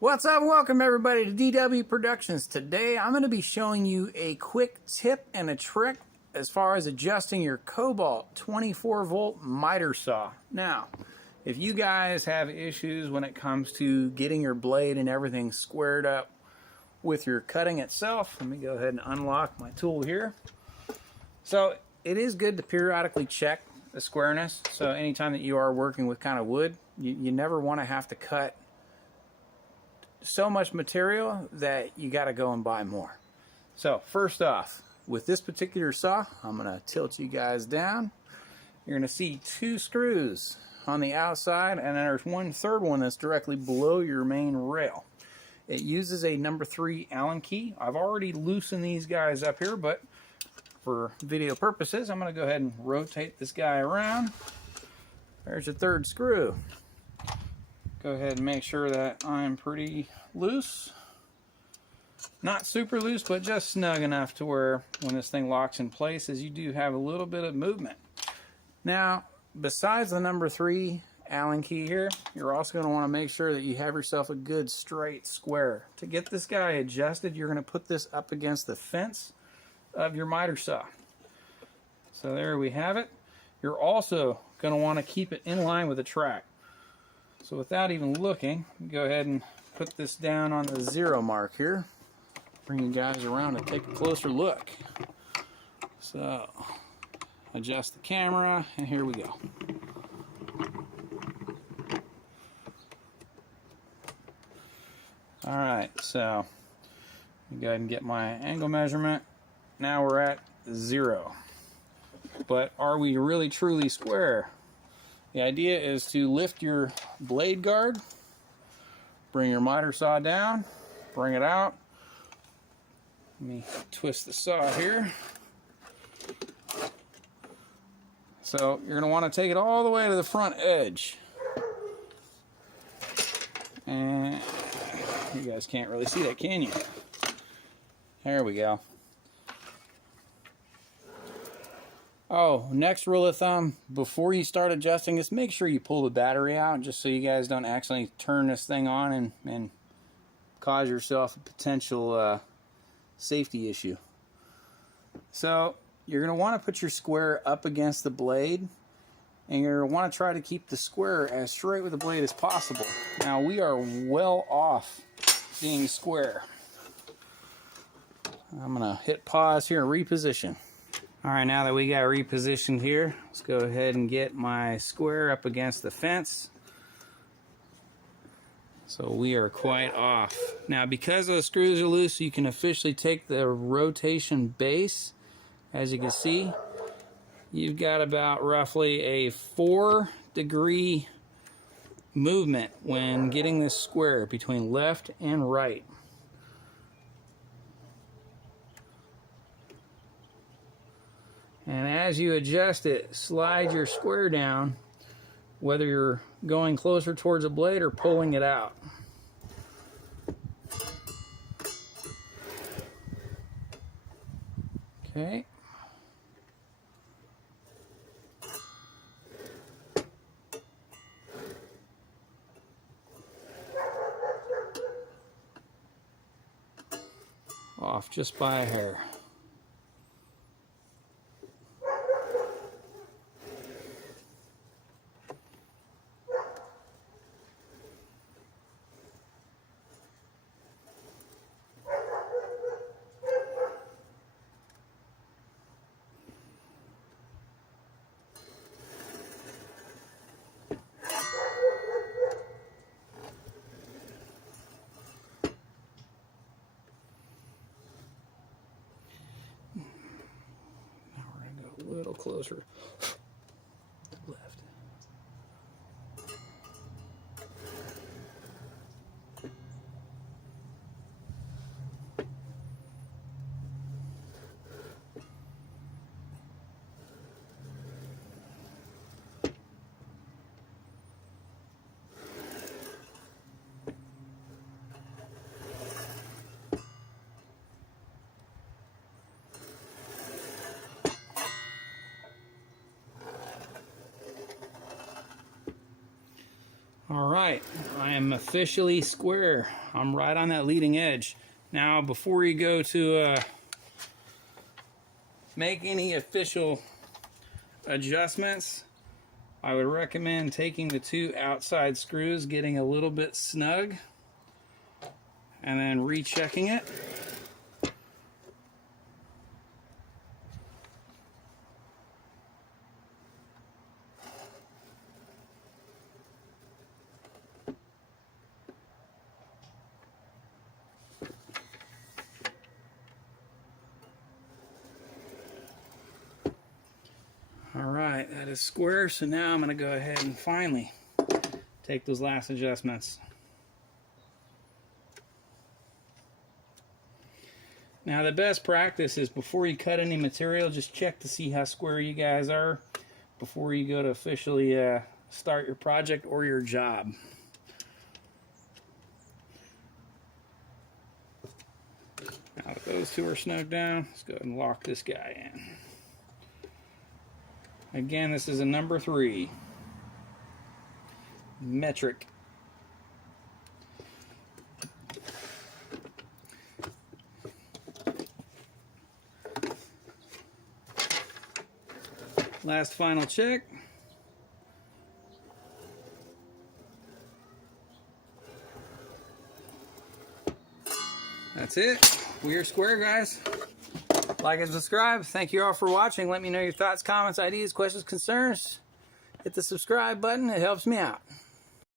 What's up? Welcome everybody to dwproductions. Today I'm going to be showing you a quick tip and a trick as far as adjusting your Kobalt 24 volt miter saw. Now, if you guys have issues when it comes to getting your blade and everything squared up with your cutting itself, let me go ahead and unlock my tool here. So it is good to periodically check the squareness. So anytime that you are working with kind of wood, you never want to have to cut so much material that you got to go and buy more. So first off, with this particular saw, I'm going to tilt you guys down. You're going to see two screws on the outside, and then there's one third one that's directly below your main rail. It uses a number 3 Allen key. I've already loosened these guys up here, but for video purposes, I'm going to go ahead and rotate this guy around. There's your third screw. Go ahead and make sure that I'm pretty loose. Not super loose, but just snug enough to where when this thing locks in place, as you do have a little bit of movement. Now, besides the number 3 Allen key here, you're also going to want to make sure that you have yourself a good straight square. To get this guy adjusted, you're going to put this up against the fence of your miter saw. So there we have it. You're also going to want to keep it in line with the track. So without even looking, go ahead and put this down on the 0 mark here. Bring you guys around and take a closer look. So adjust the camera, and here we go. Alright, so go ahead and get my angle measurement. Now we're at 0. But are we really truly square? The idea is to lift your blade guard, bring your miter saw down, bring it out. Let me twist the saw here. So you're going to want to take it all the way to the front edge. And you guys can't really see that, can you? There we go. Oh, next rule of thumb, before you start adjusting this, make sure you pull the battery out, just so you guys don't accidentally turn this thing on and cause yourself a potential safety issue. So you're going to want to put your square up against the blade, and you're going to want to try to keep the square as straight with the blade as possible. Now we are well off being square. I'm going to hit pause here and reposition. Alright, now that we got repositioned here, let's go ahead and get my square up against the fence. So we are quite off. Now, because those screws are loose, you can officially take the rotation base. As you can see, you've got about roughly a 4-degree movement when getting this square between left and right. And as you adjust it, slide your square down, whether you're going closer towards the blade or pulling it out. Okay. Off just by a hair. A little closer to the left. right, I am officially square. I'm right on that leading edge. Now, before you go to make any official adjustments, I would recommend taking the two outside screws, getting a little bit snug, and then rechecking it. Alright, that is square, so now I'm going to go ahead and finally take those last adjustments. Now the best practice is before you cut any material, just check to see how square you guys are before you go to officially start your project or your job. Now that those two are snug down, let's go ahead and lock this guy in. Again, this is a number 3. Metric. Last final check. That's it. We are square, guys. Like and subscribe. Thank you all for watching. Let me know your thoughts, comments, ideas, questions, concerns. Hit the subscribe button. It helps me out.